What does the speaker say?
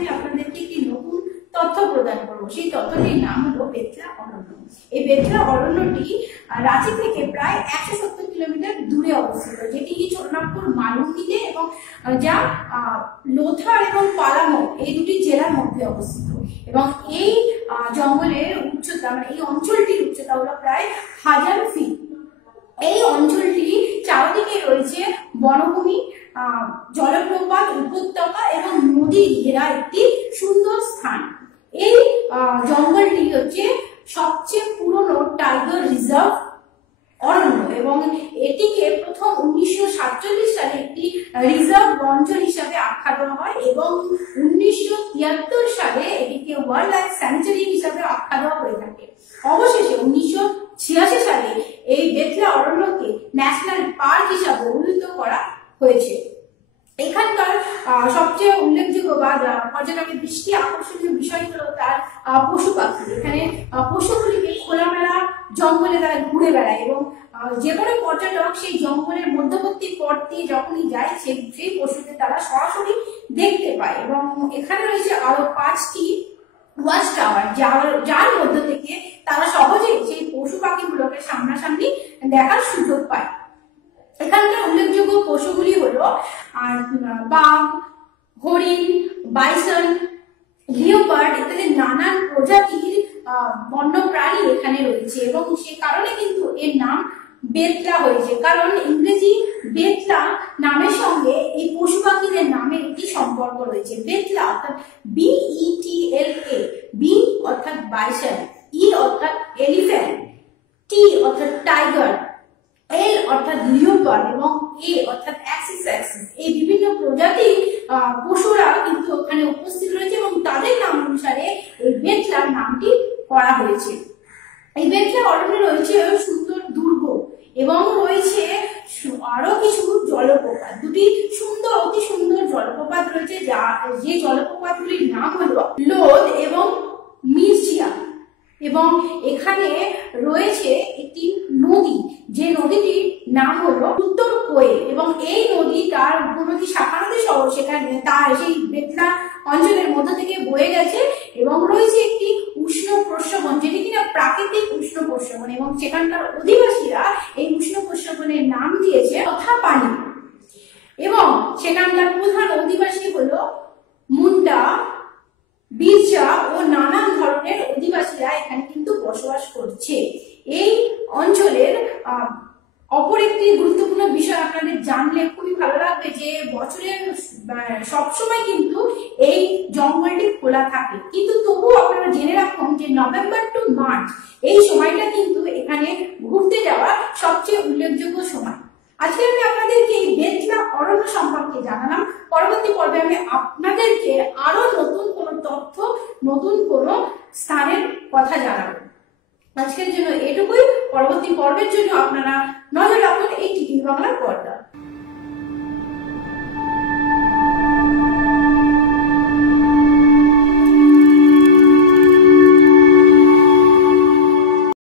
আমি আপনাদেরকে একটি নতুন তথ্য প্রদান করব। সেই তথ্যটির নাম হলো বেতলা অরণ্য। এই বেতলা অরণ্যটি রাঁচি থেকে প্রায় 170 কিলোমিটার দূরে অবস্থিত, যেটি ছোটনাগপুর মালুঙ্গিতে এবং যা লোথার এবং পালামৌ এই দুটি জেলার মধ্যে অবস্থিত। এবং এই জঙ্গলের উচ্চতা মানে এই অঞ্চলটির উচ্চতা হলো প্রায় 1000 ফিট। এই অঞ্চলটি চারদিকে রয়েছে বনভূমি, জলপ্রপাত, উপত্যকা এবং নদী ঘেরা একটি সুন্দর স্থান। এই জঙ্গলটি হচ্ছে সবচেয়ে পুরনো টাইগার রিজার্ভ অরণ্য এবং এটিকে প্রথম 1947 সালে একটি রিজার্ভ অঞ্চল হিসাবে আখ্যা দেওয়া হয় এবং 1973 সালে এটিকে ওয়াইল্ড লাইফ স্যাংচুয়ারি হিসাবে আখ্যা দেওয়া হয়ে থাকে। অবশেষে 1986 সালে এই বেতলা অরণ্যকে ন্যাশনাল পার্ক হিসাবে অভিহিত করা হয়েছে। এখানকার সবচেয়ে উল্লেখযোগ্য বা পর্যটকের দৃষ্টি আকর্ষণীয় বিষয় হলো তার পশু পাখি। এখানে পশুগুলিকে খোলামেলা জঙ্গলে তারা ঘুরে বেড়ায় এবং যে কোনো পর্যটক সেই জঙ্গলের মধ্যবর্তী পথ দিয়ে যখনই যায় সেই পশুকে তারা সরাসরি দেখতে পায়। এবং এখানে রয়েছে আরো 5টি ওয়াচ টাওয়ার, যার মধ্য থেকে তারা সহজেই সেই পশু পাখিগুলোকে সামনাসামনি দেখার সুযোগ পায়। এখানকার উল্লেখযোগ্য পশুগুলি হলো বাঘ, হরিণ, বাইসন, লিওপার্ড ইত্যাদি নানান প্রজাতির বন্যপ্রাণী এখানে রয়েছে এবং সে কারণে কিন্তু এর নাম বেতলা হয়েছে, কারণ ইংরেজি বেতলা নামের সঙ্গে এই পশু পাখিদের নামের একটি সম্পর্ক রয়েছে। বেতলা অর্থাৎ BETLA, বি অর্থাৎ বাইসন, ই অর্থাৎ এলিফ্যান্ট, টি অর্থাৎ টাইগার, এল অর্থাৎ লিওপার্ড এবং এ অর্থাৎ অ্যাক্সিস। এই বিভিন্ন প্রজাতির পশুরা কিন্তু ওখানে উপস্থিত রয়েছে এবং তাদের নাম অনুসারে এই বেতলার নামটি করা হয়েছে। এই বেতলা অরণ্যে রয়েছে সুন্দর দুর্গ এবং রয়েছে আরো কিছু জলপ্রপাত। দুটি অতি সুন্দর জলপ্রপাত রয়েছে, যে জলপ্রপাতগুলির নাম হলো লোদ এবং মির্চিয়া। এবং এখানে রয়েছে একটি নদী, যে নদীটির নাম হলো উত্তর কোয়েল এবং এই নদী তার উপনদী শাখা নদী সহ সেখানে তার সেই বেতলা অঞ্চলের মধ্য থেকে বয়ে গেছে এবং রয়েছে একটি উষ্ণ প্রস্রবণ, যেটি কিনা প্রাকৃতিক উষ্ণ প্রস্রবণ এবং সেখানকার অধিবাসীরা এই উষ্ণ প্রস্রবণের নাম দিয়েছে কথা পানি। এবং সেখানকার প্রধান অধিবাসী হলো মুন্ডা, বিরজা ও নানান ধরনের অধিবাসীরা এখানে কিন্তু বসবাস করছে। এই অঞ্চলের অপর একটি গুরুত্বপূর্ণ বিষয় আপনাদের জানলে খুবই ভালো লাগবে যে বছরের সবসময় কিন্তু এই জঙ্গলটি খোলা থাকে, কিন্তু তবুও আপনারা জেনে রাখুন যে নভেম্বর টু মার্চ এই সময়টা কিন্তু এখানে ঘুরতে যাওয়ার সবচেয়ে উল্লেখযোগ্য সময়। আজকে আমি আপনাদেরকে এই বেতলা অরণ্য সম্পর্কে জানালাম। পরবর্তী পর্বে আমি আপনাদেরকে আরো নতুন কোনো তথ্য, নতুন কোনো স্থানের কথা জানাবো। আজকের জন্য এটুকুই। পরবর্তী পর্বের জন্য আপনারা নজর রাখুন এই টিভি বাংলার পর্দা।